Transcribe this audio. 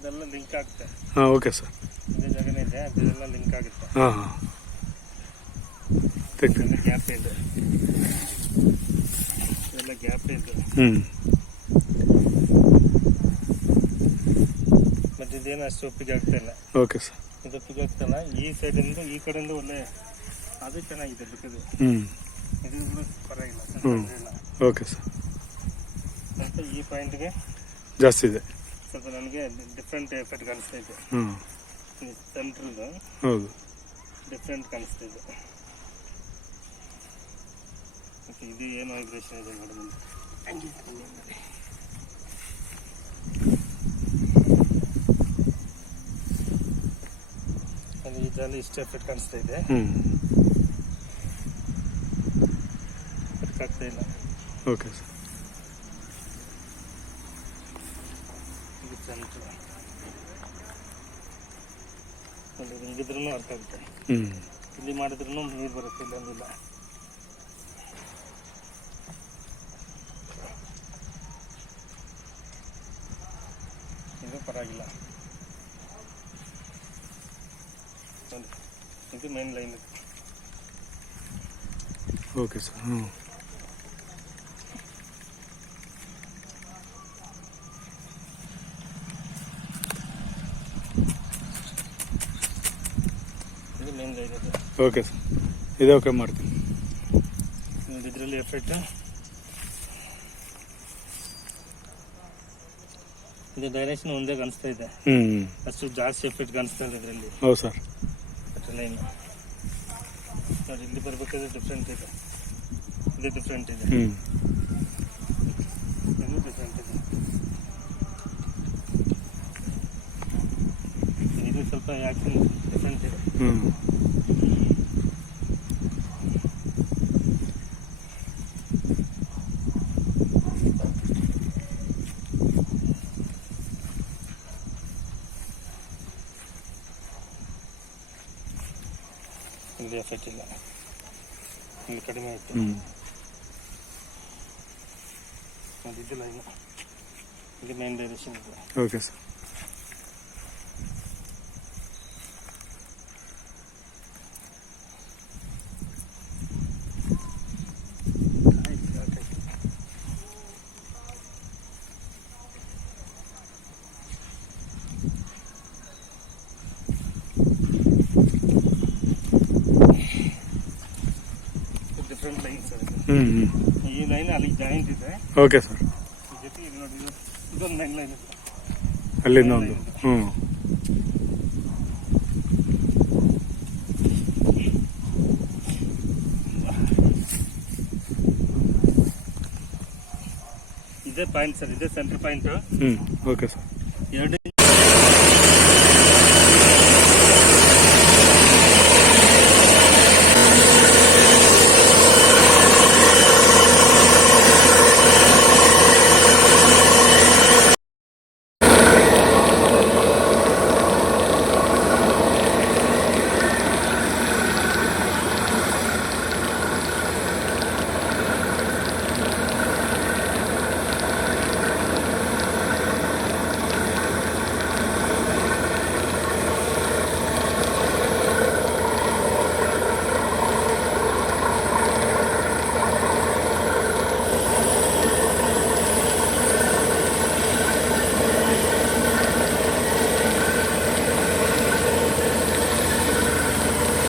ಅದೆಲ್ಲ ಲಿಂಕ್ ಆಗುತ್ತೆ. ಹಾಂ ಓಕೆ ಸರ್. ಇದೇ ಜಾಗನೇ ಇದೆ, ಅದೆಲ್ಲ ಲಿಂಕ್ ಆಗುತ್ತೆ. ಹಾಂ ಹಾಂ ಗ್ಯಾಪ್ ಇದೆ, ಇದೆಲ್ಲ ಗ್ಯಾಪ್ ಇದೆ. ಮತ್ತೆ ಇದೇನು ಅಷ್ಟು ಒಪ್ಪಿಗೆ ಆಗ್ತಾ ಇಲ್ಲ. Okay sir. ಇದು ಒಪ್ಪಿಗೆ ಆಗ್ತಾಯಿಲ್ಲ. ಈ ಸೈಡಿಂದ ಈ ಕಡೆಯಿಂದ ಒಳ್ಳೆ ಅದು ಚೆನ್ನಾಗಿದೆ ಬಿಟ್ಟಿದ್ದು. ಇದು ಕೂಡ ಪರವಾಗಿಲ್ಲ. Okay sir. ಮತ್ತು ಈ ಪಾಯಿಂಟ್ಗೆ ಜಾಸ್ತಿ ಇದೆ. ಸ್ವಲ್ಪ ನನಗೆ ಡಿಫ್ರೆಂಟ್ ಎಫೆಕ್ಟ್ ಕಾಣಿಸ್ತಾ ಇದೆ. ಸೆಂಟ್ರದು ಹೌದು ಡಿಫ್ರೆಂಟ್ ಕಾಣಿಸ್ತಾ ಇದೆ. ಮತ್ತು ಇದು ಏನು ವೈಬ್ರೇಷನ್ ಇದೆ ಮೇಡಮ್. ಅಲ್ಲಿ ಇದರಲ್ಲಿ ಇಷ್ಟು ಎಫೆಕ್ಟ್ ಕಾಣಿಸ್ತಾ ಇದೆ. ಆಗ್ತಾ ಇಲ್ಲ. Okay sir. ಇದು ಸೆಂಟ್ರ್ ಅಲ್ಲಿ ಹಿಂಗಿದ್ರೂ ಅರ್ಥ ಆಗುತ್ತೆ. ಇಲ್ಲಿ ಮಾಡಿದ್ರೂ ನೀರು ಬರುತ್ತೆ, ಇಲ್ಲೊಂದಿಲ್ಲ. ಇದು ಪರವಾಗಿಲ್ಲ. ಇದು ಮೇನ್ ಲೈನ್. Okay sir. ಹ್ಞೂ ಇದು ಮೇನ್ ಲೈನ್ ಇದೆ. Okay sir. ಇದು ಓಕೆ ಮಾಡ್ತೀನಿ. ಇದರಲ್ಲಿ ಎಫೆಕ್ಟ್ ಇದು ಡೈರೆಕ್ಷನ್ ಒಂದೇ ಕಾಣಿಸ್ತಾ ಇದೆ. ಅಷ್ಟು ಜಾಸ್ತಿ ಎಫೆಕ್ಟ್ ಕಾಣಿಸ್ತಾ ಇದೆ ಇದರಲ್ಲಿ. ಹೌದು ಸರ್. ಲೈನ್ ನೋಡಿ, ಇಲ್ಲಿ ಬರ್ಬೇಕಾದ್ರೆ ಡಿಫ್ರೆಂಟ್ ಇದೆ, ಇದು ಡಿಫ್ರೆಂಟ್ ಇದೆ, ಇದು ಡಿಫ್ರೆಂಟ್ ಇದೆ. ಇದು ಸ್ವಲ್ಪ ಆ್ಯಕ್ಷನ್ ಡಿಫ್ರೆಂಟ್ ಇದೆ. ಇಲ್ಲಿ ಎಫೆಕ್ಟ್ ಇಲ್ಲ, ಇಲ್ಲಿ ಕಡಿಮೆ ಆಯಿತು. ಇದು ಲೈನು, ಇದು ಮೇನ್ ಡೈರೆಕ್ಷನ್ ಇದೆ. Okay sir. ಡಿಫ್ರೆಂಟ್ ಲೈನ್ಸ್ ಈ ಲೈನ್ ಅಲ್ಲಿ ಜಾಯಿಂಟ್ ಇದೆ. Okay sir. ಜೊತೆ ಇಲ್ಲಿ ನೋಡಿ, ಇದೊಂದು ಮೇನ್ ಲೈನ್ ಇದೆ, ಅಲ್ಲಿಂದ ಒಂದು. ಇದೇ ಪಾಯಿಂಟ್ ಸರ್, ಇದೇ ಸೆಂಟರ್ ಪಾಯಿಂಟ್. Okay sir. ಎರಡು